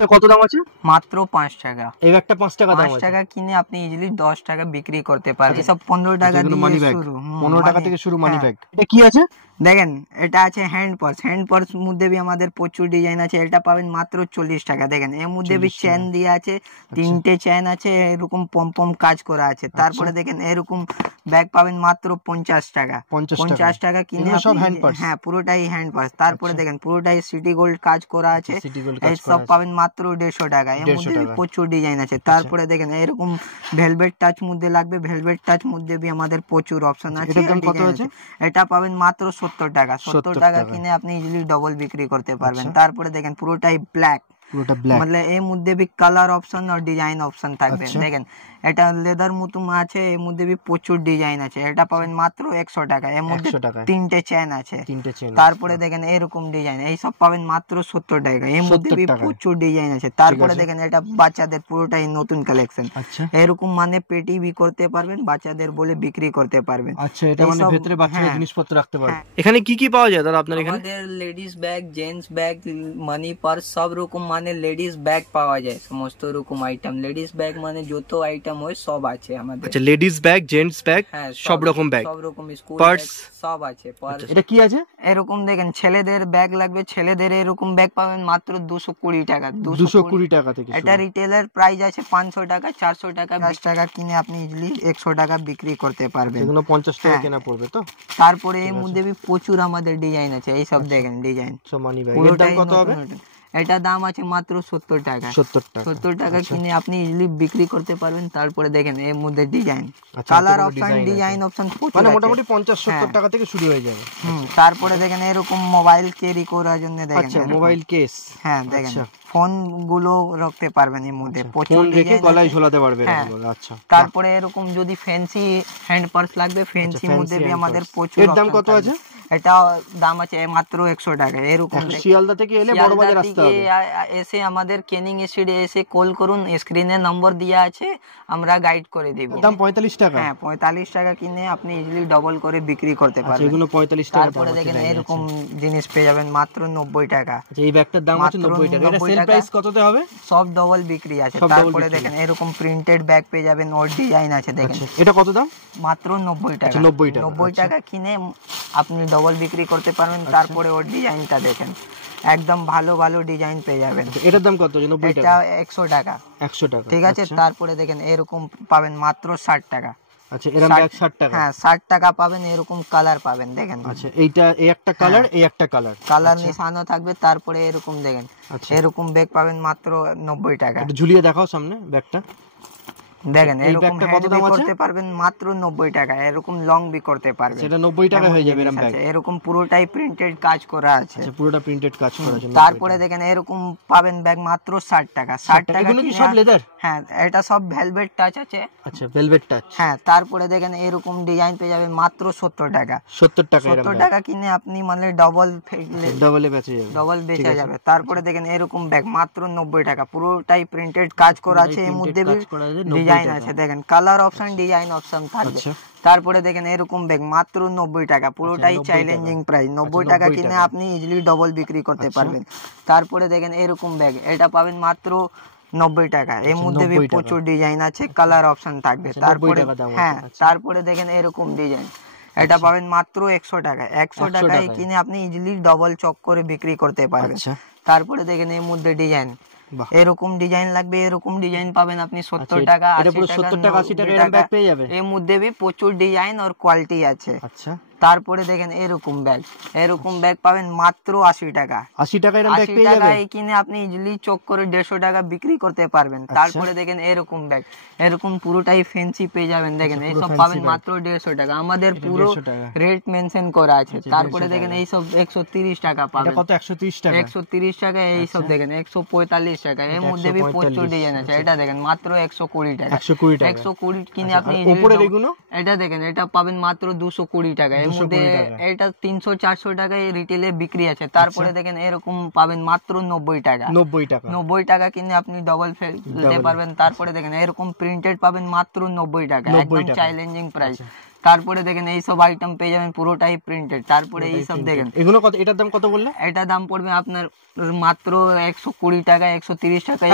কত দাম আছে? মাত্র 5 টাকা। এই ব্যাগটা 5 টাকা দাম 5 আছে। টাকা কিনে আপনি ইজিলি 10 টাকা বিক্রি করতে পারবেন। সব 15 টাকা দিয়ে শুরু। 15 টাকা থেকে শুরু মানি ব্যাগ। এটা কি আছে? দেখেন এটা আছে হ্যান্ড পার্স। হ্যান্ড পার্স মধ্যে भी আমাদের প্রচুর ডিজাইন আছে। এটা পাবেন মাত্র 40 টাকা। দেখেন এর মধ্যে भी চেন দেয়া আছে, 3টে চেন আছে, এরকম পম কাজ করা আছে। তারপরে দেখেন এরকম ব্যাগ পাবেন মাত্র 50 টাকা। 50 টাকা কিনে সব হ্যান্ড পার্স। হ্যাঁ পুরোটাই হ্যান্ড পার্স। তারপরে দেখেন পুরোটাই সিটি গোল্ড কাজ করা আছে। এই সব পাবেন মাত্র 150 টাকা। এর মধ্যে প্রচুর ডিজাইন আছে। তারপরে দেখেন এরকম ভেলভেট টাচ মধ্যে লাগবে, ভেলভেট টাচ মধ্যে भी আমাদের প্রচুর অপশন আছে। এটার দাম কত আছে? এটা পাবেন মাত্র 70 টাকা। 70 টাকা কিনে আপনি ইজিলি ডবল বিক্রি করতে পারবেন। তারপরে দেখেন পুরোটাই ব্ল্যাক, मतलब এর মধ্যে भी কালার অপশন আর ডিজাইন অপশন থাকবে। দেখেন এটা লেদার মতো আছে, এর মধ্যে भी প্রচুর ডিজাইন আছে। এটা পাবেন মাত্র 100 টাকা। এর মধ্যে 3টে চেন আছে। তারপরে দেখেন এরকম ডিজাইন, এই সব পাবেন মাত্র 70 টাকা। এর মধ্যে भी প্রচুর ডিজাইন আছে। তারপরে দেখেন এটা বাচ্চাদের পুরোটাই নতুন কালেকশন। এরকম মানে পেটি भी করতে পারবেন, বাচ্চাদের বলে বিক্রি করতে পারবেন। আচ্ছা, এটা মানে ভেতরে বাচ্চাদের জিনিসপত্র রাখতে পারবেন। এখানে কি কি পাওয়া যায় দাদা আপনার এখানে? আমাদের ladies bag, gents bag, money purse সব রকম মানে লেডিস ব্যাগ পাওয়া যায়। সমস্ত রকম আইটেম লেডিস ব্যাগ মানে যত আইটেম হয় সব আছে আমাদের। আচ্ছা, লেডিস ব্যাগ, জেন্টস ব্যাগ, সব রকম ব্যাগ, সব রকম স্কুল পার্স সব আছে। পার্স এটা কি আছে? এরকম দেখেন ছেলেদের ব্যাগ লাগবে, ছেলেদের এরকম ব্যাগ পাবেন মাত্র 220 টাকা। 220 টাকা থেকে এটা রিটেলের প্রাইস আছে 500 টাকা, 400 টাকা, 20 টাকা কিনে আপনি ইজিলি 100 টাকা বিক্রি করতে পারবেন। এগুলো 50 টাকা কেনা পড়বে তো। তারপরে এর মধ্যে भी প্রচুর আমাদের ডিজাইন আছে। এই সব দেখেন ডিজাইন সব মানি ব্যাগ। এর দাম কত হবে? এটা দাম আছে মাত্র 70 টাকা। 70 টাকা কিনে আপনি ইজিলি বিক্রি করতে পারবেন। তারপরে দেখেন এর মধ্যে design, colour option, design option মানে মোটামুটি 50-70 টাকা থেকে শুরু হয়ে যাবে। তারপরে দেখেন এরকম মোবাইল ক্যারি করার জন্য দেখেন। আচ্ছা, মোবাইল কেস। হ্যাঁ দেখেন ফোন গুলো রাখতে পারবেন এর মধ্যে। ফোন রেখে গলায় ঝোলাতে পারবেন। আচ্ছা, তারপরে এরকম যদি ফ্যান্সি হ্যান্ড পার্স লাগবে, ফ্যান্সি মধ্যে भी আমাদের প্রচুর। এর দাম কত আছে? এটা দাম আছে মাত্র 100 টাকা। এরকম শিয়ালদা থেকে এলে বড় বাজার আসতে হবে। এসে আমাদের কেনিং স্ট্রিটে এসে কল করুন, স্ক্রিনে নম্বর দেওয়া আছে, আমরা গাইড করে দেব। দাম 45 টাকা। হ্যাঁ 45 টাকা কিনে আপনি ইজিলি ডবল করে বিক্রি করতে পারবেন। এগুলো 45 টাকা। তারপরে দেখেন এরকম জিনিস পেয়ে যাবেন মাত্র 90 টাকা। এই ব্যাগটার দাম আছে 90 টাকা। এটা সেল প্রাইস কততে হবে? সব ডবল বিক্রি আছে। তারপরে দেখেন এরকম প্রিন্টেড ব্যাগ পেয়ে যাবেন, ওর ডিজাইন আছে। দেখেন এটা কত দাম? মাত্র 90 টাকা। 90 টাকা কিনে আপনি ডবল বিক্রি করতে পারবেন। তারপরে ওর ডিজাইনটা দেখেন, একদম ভালো ভালো ডিজাইন পেয়ে যাবেন। এটার দাম কত? 90 টাকা। এটা 100 টাকা। 100 টাকা, ঠিক আছে। তারপরে দেখেন এরকম পাবেন মাত্র 60 টাকা। আচ্ছা, এরকম ব্যাগ 60 টাকা। হ্যাঁ 60 টাকা পাবেন। এরকম কালার পাবেন দেখেন। আচ্ছা, এইটা এই একটা কালার, এই একটা কালার, কালার নিশানও থাকবে। তারপরে এরকম দেখেন এরকম ব্যাগ পাবেন মাত্র 90 টাকা। একটু ঝুলিয়ে দেখাও সামনে ব্যাগটা। দেখেন এরকম কত দাম করতে পারবেন মাত্র 90 টাকা। এরকম লং বি করতে পারবেন। সেটা 90 টাকা হয়ে যাবে এরকম ব্যাগ। এরকম পুরোটাই প্রিন্টেড কাজ করা আছে। আচ্ছা, পুরোটা প্রিন্টেড কাজ করা আছে। তারপরে দেখেন এরকম পাবেন ব্যাগ মাত্র 60 টাকা। 60 টাকা। এগুলো কি সব লেদার? হ্যাঁ এটা সব ভেলভেট টাচ আছে। আচ্ছা, ভেলভেট টাচ। হ্যাঁ তারপরে দেখেন এরকম ডিজাইন পেয়ে যাবেন মাত্র 70 টাকা। 70 টাকা। 70 টাকা কিনে আপনি মানে ডবলে বেচে যাবে। তারপরে দেখেন এরকম ব্যাগ মাত্র 90 টাকা। পুরোটাই প্রিন্টেড কাজ করা আছে। এর মধ্যে ডিজাইন আছে। দেখেন কালার অপশন, ডিজাইন অপশন থাকবে। তারপরে দেখেন এরকম ব্যাগ মাত্র 90 টাকা। পুরোটাই চ্যালেঞ্জিং প্রাইস। 90 টাকা কিনে আপনি ইজিলি ডবল বিক্রি করতে পারবেন। তারপরে দেখেন এরকম ব্যাগ, এটা পাবেন মাত্র 90 টাকা। এর মধ্যে भी প্রচুর ডিজাইন আছে, কালার অপশন থাকবে। তারপরে হ্যাঁ তারপরে দেখেন এরকম ডিজাইন, এটা পাবেন মাত্র 100 টাকা। 100 টাকায় কিনে আপনি ইজিলি ডবল চক করে বিক্রি করতে পারবেন। তারপরে দেখেন এর মধ্যে ডিজাইন, এরকম ডিজাইন লাগবে, এরকম ডিজাইন পাবেন আপনি 70 টাকা, 80 টাকা, 80 টাকা এরকম ব্যাগ পেয়ে যাবে। এর মধ্যে भी প্রচুর ডিজাইন আর কোয়ালিটি আছে। আচ্ছা, তারপরে দেখেন এরকম ব্যাগ, এরকম ব্যাগ পাবেন মাত্র 80 টাকা। 80 টাকা এরকম ব্যাগ পেয়ে যাবেন। 80 টাকায় কিনে আপনি ইজিলি চক করে 150 টাকা বিক্রি করতে পারবেন। তারপরে দেখেন এরকম ব্যাগ, এরকম পুরোটাই ফ্যান্সি পেয়ে যাবেন। দেখেন এই সব পাবেন মাত্র 150 টাকা। আমাদের পুরো রেট মেনশন করা আছে। তারপরে দেখেন এই সব 130 টাকা পাবেন। এটা কত? 130 টাকা। 130 টাকা। এই সব দেখেন 145 টাকা। এর মধ্যে भी প্রচুর ডিজাইন আছে। এটা দেখেন মাত্র 120 টাকা। 120 কিনে আপনি উপরের এগুলো, এটা দেখেন এটা পাবেন মাত্র 220 টাকা। এর মধ্যে এটা 300-400 টাকায় রিটেলে বিক্রি আছে। তারপরে দেখেন এরকম পাবেন মাত্র 90 টাকা। 90 টাকা কিনে আপনি ডবল ফেলতে পারবেন। তারপরে দেখেন এরকম প্রিন্টেড পাবেন মাত্র 90 টাকা। একদম চ্যালেঞ্জিং প্রাইস। তারপরে দেখেন এই সব আইটেম পেয়ে যাবেন পুরোটাই প্রিন্টেড। তারপরে এই সব দেখেন এগুলো কত, এটার দাম কত বললে? এটা দাম পড়বে আপনার মাত্র 120 টাকা 130 টাকা।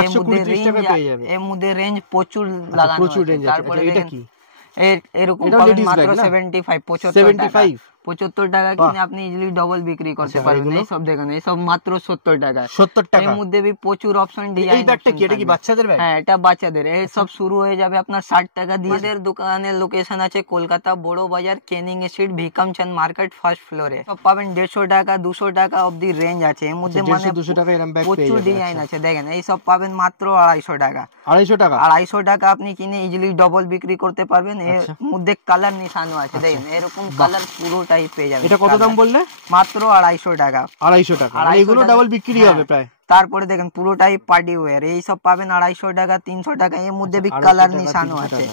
এর মধ্যে রেঞ্জ প্রচুর লাগানো প্রচুর রেঞ্জ আছে। তারপরে এটা কি এরকম পাবেন মাত্র 75 75 টাকা কিনে আপনি ইজিলি ডবল বিক্রি করতে পারবেন। এই সব দেখেন এই সব মাত্র 70 টাকা। 70 টাকা। এর মধ্যে भी প্রচুর অপশন ডিজাইন। এই ব্যাগটা কি, এটা কি বাচ্চাদের ব্যাগ? হ্যাঁ এটা বাচ্চাদের। এই সব শুরু হয়ে যাবে আপনার 60 টাকা দিয়ে। আমাদের দোকানের লোকেশন আছে কলকাতা বড় বাজার, ক্যানিং স্ট্রিট, ভিকামচাঁদ মার্কেট, ফার্স্ট ফ্লোরে। সব পাবেন 150 টাকা 200 টাকা অবধি রেঞ্জ আছে। এর মধ্যে মানে 200 টাকা এরকম ব্যাগ পেয়ে প্রচুর যাবেন। ডিজাইন আছে দেখেন। এই সব পাবেন মাত্র 250 টাকা। 250 টাকা? 250 টাকা আপনি কিনে ইজিলি ডবল বিক্রি করতে পারবেন। এর মধ্যে কালার নিশানো আছে দেখেন, এরকম কালার পুরোটাই পেয়ে যাবেন। এটা কত দাম বললে? মাত্র 250 টাকা। 250 টাকা, এগুলো ডাবল বিক্রি হবে প্রায়। তারপরে দেখেন পুরোটাই পার্টি ওয়্যার। এই সব পাবেন 250 টাকা 300 টাকা। এর মধ্যে भी কালার নিশানো আছে।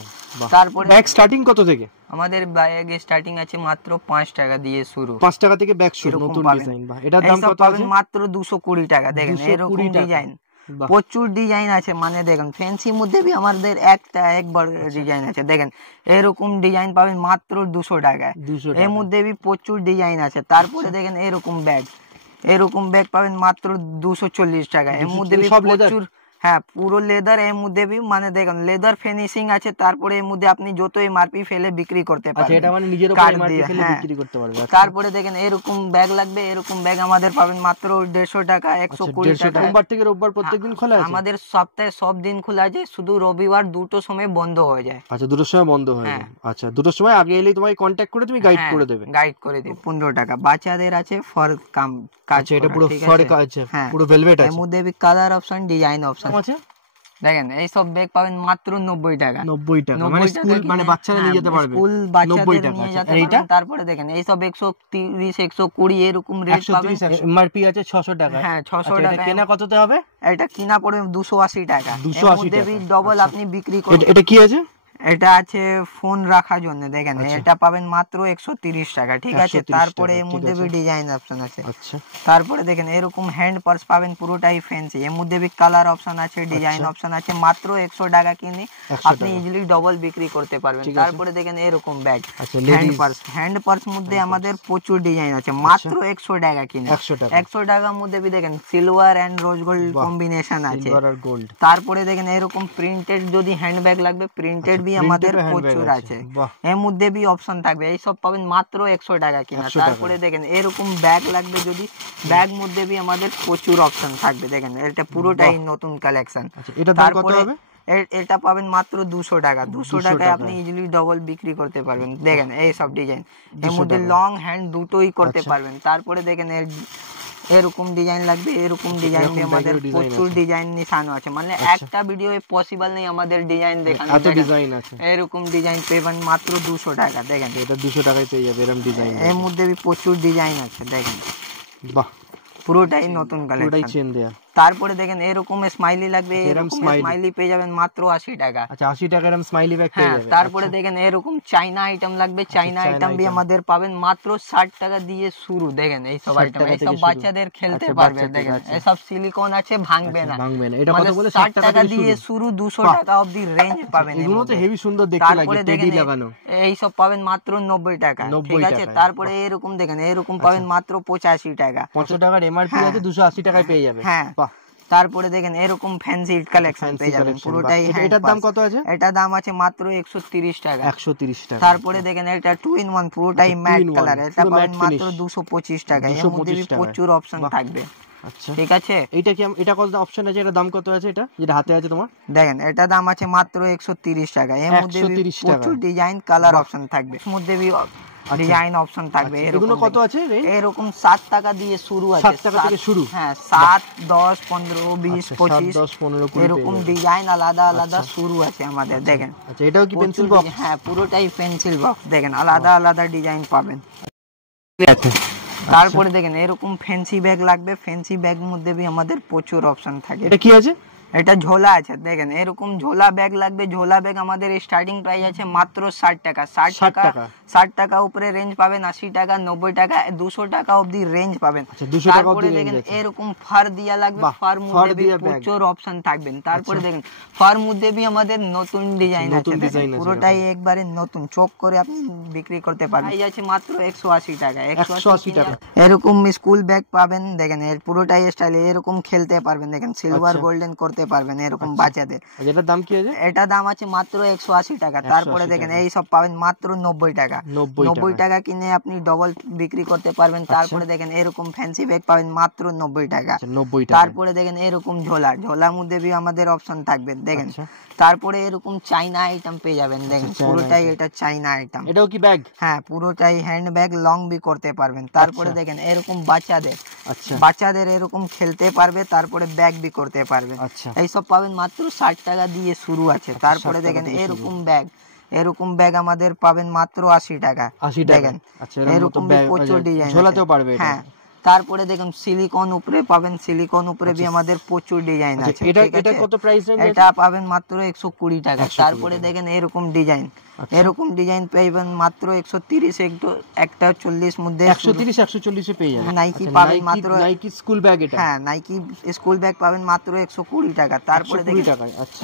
তারপরে ব্যাগ স্টার্টিং কত থেকে? আমাদের ব্যাগ স্টার্টিং আছে মাত্র 5 টাকা দিয়ে শুরু। 5 টাকা থেকে ব্যাগ শুরু, নতুন ডিজাইন। বাহ, এটার দাম কত আছে? মাত্র 220 টাকা। দেখেন এরকম ডিজাইন প্রচুর ডিজাইন আছে। মানে দেখেন ফ্যান্সির মধ্যে भी আমাদের একবার ডিজাইন আছে দেখেন। এরকম ডিজাইন পাবেন মাত্র 200 টাকায়। এর মধ্যে भी প্রচুর ডিজাইন আছে। তারপরে দেখেন এরকম ব্যাগ পাবেন মাত্র 240 টাকা। এর মধ্যে भी প্রচুর, হ্যাঁ পুরো লেদার। এর মধ্যে भी মানে দেখেন লেদার ফিনিশিং আছে। তারপরে এর মধ্যে আপনি যত এমআরপি ফেলে বিক্রি করতে পারবেন। এটা মানে নিজের উপর এমআরপি ফেলে বিক্রি করতে পারবেন। তারপরে দেখেন এরকম ব্যাগ লাগবে, এরকম ব্যাগ আমাদের পাবেন মাত্র 150 টাকা 120 টাকা। সোমবার থেকে রোববার প্রত্যেকদিন খোলা আছে? আমাদের সপ্তাহে সব দিন খোলা আছে, শুধু রবিবার 2টোর সময় বন্ধ হয়ে যায়। আচ্ছা 2টোর সময় বন্ধ হয়ে যায়। আচ্ছা 2টোর সময় আগে এলেই তোমায় কন্টাক্ট করে তুমি গাইড করে দেবে। গাইড করে দিই। 15 টাকা। বাচ্চাদের আছে ফর কাম কাজ। এটা পুরো ফর কাজ, পুরো ভেলভেট আছে। এর মধ্যে भी কালার অপশন ডিজাইন অপশন আছে। দেখেন এই সব ব্যাগ পাবেন মাত্র 90 টাকা। 90 টাকা মানে স্কুল, মানে বাচ্চারা নিয়ে যেতে পারবে। স্কুল বাচ্চাদের নিয়ে যেতে পারবেন। তারপরে দেখেন এই সব 130 120 এরকম রেট পাবেন। এমআরপি আছে 600 টাকা। হ্যাঁ 600 টাকা। কেনা কততে হবে? এটা কিনা পড়বে 280 টাকা। 280 টাকা। ডবল আপনি বিক্রি করবেন। এটা কি আছে? এটা আছে ফোন রাখার জন্য দেখেন। এটা পাবেন মাত্র 130 টাকা, ঠিক আছে। তারপরে এর মধ্যে भी ডিজাইন অপশন আছে। আচ্ছা তারপরে দেখেন এরকম হ্যান্ড পার্স পাবেন পুরোটাই ফ্যান্সি। এর মধ্যে भी কালার অপশন আছে, ডিজাইন অপশন আছে। মাত্র 100 টাকা কিনে আপনি ইজিলি ডবল বিক্রি করতে পারবেন। তারপরে দেখেন এরকম ব্যাগ হ্যান্ড পার্স মধ্যে আমাদের প্রচুর ডিজাইন আছে। মাত্র 100 টাকা কিনে। 100 টাকার মধ্যে भी দেখেন silver and rose gold combination আছে। তারপরে দেখেন এরকম প্রিন্টেড যদি হ্যান্ড ব্যাগ লাগবে, প্রিন্টেড আমাদের প্রচুর আছে। এর মধ্যে भी অপশন থাকবে। এই সব পাবেন মাত্র 100 টাকা কিনা। তারপরে দেখেন এরকম ব্যাগ লাগবে যদি, ব্যাগ মধ্যে भी আমাদের প্রচুর অপশন থাকবে। দেখেন এটা পুরোটাই নতুন কালেকশন। তারপরে এটা পাবেন মাত্র 200 টাকা। 200 টাকায় আপনি ইজিলি ডবল বিক্রি করতে পারবেন। দেখেন এই সব ডিজাইন। এর মধ্যে লং হ্যান্ড দুটোই করতে পারবেন। তারপরে দেখেন এরকম ডিজাইন লাগবে, এরকম ডিজাইন আমাদের প্রচুর ডিজাইন নিশানো আছে। মানে একটা ভিডিও পসিবল নেই আমাদের ডিজাইন দেখানো। এত ডিজাইন আছে। এরকম ডিজাইন পেবেন মাত্র 200 টাকা। দেখেন এটা 200 টাকায় পেয়ে যাবে এরকম ডিজাইন। এর মধ্যে भी প্রচুর ডিজাইন আছে দেখেন। বাহ, পুরোটাই নতুন কালেকশন, পুরোটাই চেন দেয়া। তারপরে দেখেন এরকম স্মাইলি লাগবে, এরকম স্মাইলি পেয়ে যাবেন মাত্র 80 টাকা। আচ্ছা 80 টাকা এরকম স্মাইলি ব্যাগ পেয়ে যাবেন। তারপরে দেখেন এরকম চাইনা আইটেম লাগবে, চাইনা আইটেম भी আমাদের পাবেন মাত্র 60 টাকা দিয়ে শুরু। দেখেন এই সব আইটেম, এই সব বাচ্চাদের খেলতে পারবে। দেখেন এই সব সিলিকন আছে, ভাঙবে না। এটা কত বলে? 60 টাকা দিয়ে শুরু, 200 টাকা অবধি রেঞ্জ পাবেন। এগুলো তো হেভি সুন্দর দেখতে লাগে, টেডি লাগানো। এই সব পাবেন মাত্র 90 টাকা, ঠিক আছে। তারপরে এরকম দেখেন এরকম পাবেন মাত্র 85 টাকা। 500 টাকার এমআরপি আছে, 280 টাকায় পেয়ে যাবে। হ্যাঁ বাহ। তারপরে দেখেন এরকম ফ্যান্সি কালেকশন পেয়ে যাবেন পুরোটাই। এটার দাম কত আছে? এটা দাম আছে মাত্র 130 টাকা। 130 টাকা। তারপরে দেখেন এটা 2 in 1 পুরোটাই ম্যাট কালার। এটা পাবেন মাত্র 225 টাকা। এর মধ্যে প্রচুর অপশন থাকবে। আচ্ছা ঠিক আছে। এটা কি, এটা কত অপশন আছে? এটা দাম কত আছে? এটা যেটা হাতে আছে তোমার? দেখেন এটা দাম আছে মাত্র 130 টাকা। এর মধ্যে প্রচুর ডিজাইন কালার অপশন থাকবে। এর মধ্যে ডিজাইন অপশন থাকবে। এগুলো কত আছে? এরকম 7 টাকা দিয়ে শুরু আছে। 7 টাকা থেকে শুরু। হ্যাঁ 7 10 15 20 25 10 15 এরকম ডিজাইন আলাদা আলাদা শুরু আছে আমাদের। দেখেন আচ্ছা এটাও কি পেন্সিল বক্স? হ্যাঁ পুরোটাই পেন্সিল বক্স। দেখেন আলাদা আলাদা ডিজাইন পাবেন। তারপরে দেখেন এরকম ফ্যান্সি ব্যাগ লাগবে, ফ্যান্সি ব্যাগ মধ্যে भी আমাদের প্রচুর অপশন থাকে। এটা কি আছে? এটা ঝোলা আছে। দেখেন এরকম ঝোলা ব্যাগ লাগবে। ঝোলা ব্যাগ আমাদের স্টার্টিং প্রাইস আছে মাত্র 60 টাকা। 60 টাকা উপরে রেঞ্জ পাবেন, 80 টাকা, 90 টাকা, 200 টাকা অবধি রেঞ্জ পাবেন। তারপরে দেখেন এরকম ফার দিয়া লাগবে, ফার মধ্যে প্রচুর অপশন থাকবেন। তারপরে দেখেন ফার মধ্যে আমাদের নতুন ডিজাইন আছে, পুরোটাই একবারে নতুন, চোখ করে আপনি বিক্রি করতে পারবেন। এই আছে মাত্র 180 টাকা। 180 টাকা এরকম স্কুল ব্যাগ পাবেন, দেখেন এর পুরোটাই স্টাইল, এরকম খেলতে পারবেন, দেখেন সিলভার গোল্ডেন করতে পারবেন এরকম বাচ্চাদের। এটার দাম কি আছে? এটা দাম আছে মাত্র 180 টাকা। তারপরে দেখেন এই সব পাবেন মাত্র 90 টাকা। 90 টাকা কিনে আপনি ডবল বিক্রি করতে পারবেন। তারপরে দেখেন এরকম ফ্যান্সি ব্যাগ পাবেন মাত্র 90 টাকা। তারপরে দেখেন এরকম ঝোলার মধ্যে আমাদের অপশন থাকবে, দেখেন। তারপরে এরকম চাইনা আইটেম পেয়ে যাবেন, দেখেন পুরোটাই এটা চাইনা আইটেম। এটাও কি ব্যাগ? হ্যাঁ, পুরোটাই হ্যান্ড ব্যাগ, লং বি করতে পারবেন। তারপরে দেখেন এরকম বাচ্চাদের এরকম খেলতে পারবে, তারপরে ব্যাগ বি করতে পারবে। এইসব পাবেন মাত্র 60 টাকা দিয়ে শুরু আছে। তারপরে দেখেন এরকম ব্যাগ আমাদের পাবেন মাত্র 80 টাকা। দেখেন এরকম প্রচুর ডিজাইন ঝোলাতেও পারবে। হ্যাঁ, তারপরে দেখুন সিলিকন উপরে পাবেন, সিলিকন উপরে আমাদের প্রচুর ডিজাইন আছে। এটা কত প্রাইস রেঞ্জ? এটা পাবেন মাত্র 120 টাকা। তারপরে দেখেন এরকম ডিজাইন পাবেন মাত্র 130, একটা 40 মধ্যে 130-140 এ পেয়ে যাবেন। নাইকি পাবেন মাত্র, নাইকি স্কুল ব্যাগ এটা। হ্যাঁ, নাইকি স্কুল ব্যাগ পাবেন মাত্র 120 টাকা। তারপরে দেখেন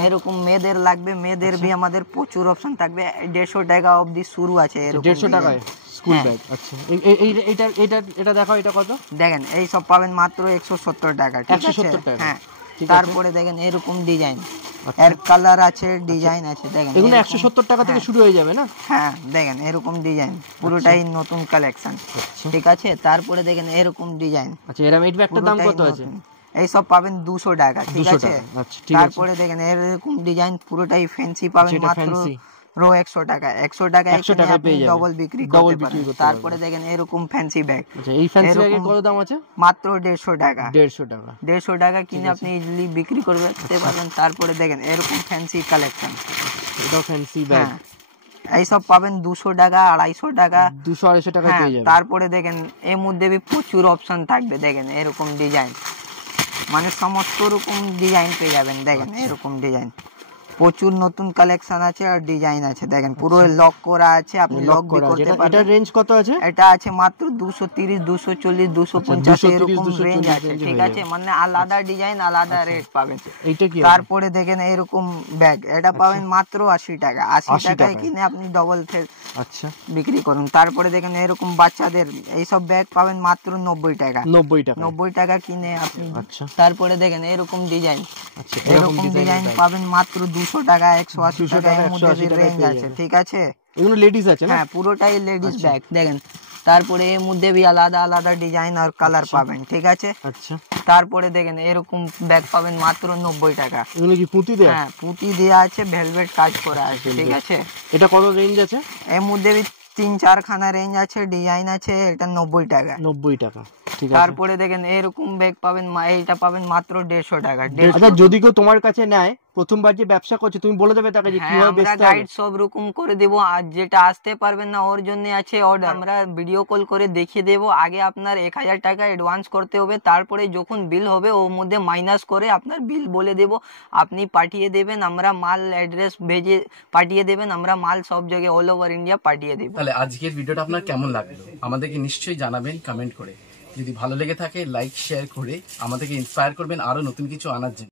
এরকম মেয়েদের লাগবে, মেয়েদের আমাদের প্রচুর অপশন থাকবে। 150 টাকা অবধি শুরু আছে এরকম 150 টাকায় স্কুল ব্যাগ। আচ্ছা, এটা দেখাও, এটা কত? দেখেন এই সব পাবেন মাত্র 170 টাকা। 170 টাকা। হ্যাঁ, তারপরে দেখেন এরকম ডিজাইন, এর কালার আছে, ডিজাইন আছে, দেখেন এগুলো 170 টাকা থেকে শুরু হয়ে যাবে না? হ্যাঁ, দেখেন এরকম ডিজাইন, পুরোটাই নতুন কালেকশন। ঠিক আছে, তারপরে দেখেন এরকম ডিজাইন। আচ্ছা, এর একটা দাম কত আছে? এই সব পাবেন 200 টাকা। ঠিক আছে, তারপরে দেখেন এরকম ডিজাইন, পুরোটাই ফ্যান্সি পাবেন মাত্র 100 টাকা। 100 টাকায় ডবল বিক্রি করতে পারেন। তারপরে দেখেন এরকম ফ্যান্সি ব্যাগ। এই ফ্যান্সি ব্যাগের কত দাম আছে? মাত্র 150 টাকা। 150 টাকা কিনে আপনি ইজিলি বিক্রি করতে পারবেন। তারপরে দেখেন এরকম ফ্যান্সি কালেকশন, এটা ফ্যান্সি ব্যাগ। এইসব পাবেন 200 টাকা, 250 টাকা, 200-250 টাকা পেয়ে যাবেন। তারপরে দেখেন এর মধ্যে প্রচুর অপশন থাকবে, দেখেন এরকম ডিজাইন, মানে সমস্ত রকম ডিজাইন পেয়ে যাবেন। দেখেন এরকম ডিজাইন, প্রচুর নতুন কালেকশন আছে আর ডিজাইন আছে। দেখেন পুরো লক করা আছে, আপনি লক বি করতে পারবেন। এটার রেঞ্জ কত আছে? এটা আছে মাত্র 230, 240, 250 এরকম রেঞ্জ আছে। ঠিক আছে, মানে আলাদা ডিজাইন, আলাদা রেট পাবেন। এইটা কি? তারপরে দেখেন এরকম ব্যাগ, এটা পাবেন মাত্র 80 টাকা। 80 টাকায় কিনে আপনি ডবল বিক্রি করুন। তারপরে দেখেন এরকম বাচ্চাদের এইসব ব্যাগ পাবেন মাত্র 90 টাকা। 90 টাকা কিনে আপনি। তারপরে দেখেন এরকম ডিজাইন, এরকম ডিজাইন পাবেন মাত্র 200 টাকা, 180 টাকা এর মধ্যে রেঞ্জ আছে। ঠিক আছে, এগুলো লেডিস আছে না? হ্যাঁ, পুরোটাই লেডিস ব্যাগ। দেখেন তারপরে এর মধ্যে আলাদা আলাদা ডিজাইন আর কালার পাবেন। ঠিক আছে, তারপরে দেখেন এরকম ব্যাগ পাবেন মাত্র 90 টাকা। এগুলো কি পুঁতি দেয়া? হ্যাঁ, পুঁতি দেয়া আছে, ভেলভেট কাজ করা আছে। ঠিক আছে, এটা কত রেঞ্জ আছে? এর মধ্যে 3-4 খানা রেঞ্জ আছে, ডিজাইন আছে। এটা 90 টাকা। 90 টাকা। ঠিক আছে, তারপরে দেখেন এরকম ব্যাগ পাবেন, এইটা পাবেন মাত্র 150 টাকা। আচ্ছা, যদি কেউ তোমার কাছে নেয়, প্রথমবার যে ব্যবসা করছে, তুমি বলে দেবে তাকে যে কিভাবে বেচতে হবে? গাইড সব রকম করে দেব। আর যেটা আসতে পারবেন না ওর জন্য আছে অর্ডার, আমরা ভিডিও কল করে দেখিয়ে দেব। আগে আপনার 1000 টাকা অ্যাডভান্স করতে হবে, তারপরে যখন বিল হবে ওর মধ্যে মাইনাস করে আপনার বিল বলে দেব, আপনি পাঠিয়ে দেবেন। আমরা মাল অ্যাড্রেস ভেজে পাঠিয়ে দেবেন, আমরা মাল সব জায়গায় অল ওভার ইন্ডিয়া পাঠিয়ে দেব। তাহলে আজকের ভিডিওটা আপনার কেমন লাগলো আমাদেরকে নিশ্চয়ই জানাবেন কমেন্ট করে। যদি ভালো লেগে থাকে লাইক শেয়ার করে আমাদেরকে ইন্সপায়ার করবেন আরো নতুন কিছু আনার জন্য।